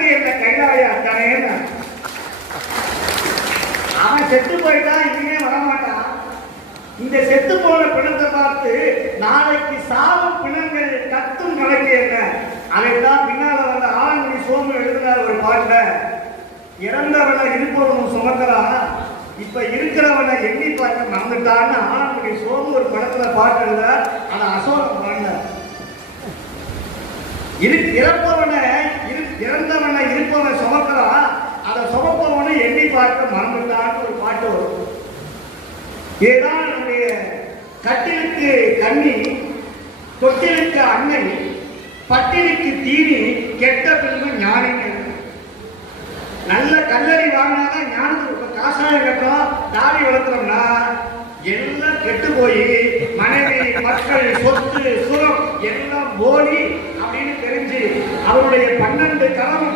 கணக்கு என்ற கைலாய அத்தனைன்னு அவன் செத்து போயிட்டா இனிமே வரமாட்டான். இந்த செத்து போன பிணத்தை பார்த்து நாளைக்கு சாவும் பிணங்கள் கத்தும் கணக்கு என்ன? அதைத்தான் பின்னால வந்த ஆண்மணி சோமு எழுதினார் ஒரு பாட்டுல. இறந்தவனை இருப்பவனும் சுமக்கிறான் இப்ப இருக்கிறவனை எண்ணி பார்க்க மறந்துட்டான்னு ஆண்மணி சோமு ஒரு படத்துல பாட்டு எழுதார் அதை அசோகம் பாடினார். இறப்பவனை இறந்தவனை இருப்பவன் சுமக்கிறான் அதை சுமப்பவனை எண்ணி பார்க்க மறந்துட்டான்னு ஒரு பாட்டு வரும். இதுதான் நம்முடைய கட்டிலுக்கு கண்ணி தொட்டிலுக்கு அன்னை பட்டினிக்கு தீனி கெட்ட பிள்ளை ஞானிங்க நல்ல கல்லறி வாங்கினாதான் ஞானத்துக்கு இப்போ காசாயம் கட்டுறோம் தாடி வளர்த்துறோம்னா எல்லாம் கெட்டு போய் மனைவி மக்கள் சொத்து போலி அப்படின்னு தெரிஞ்சு அவருடைய பன்னெண்டு கரம்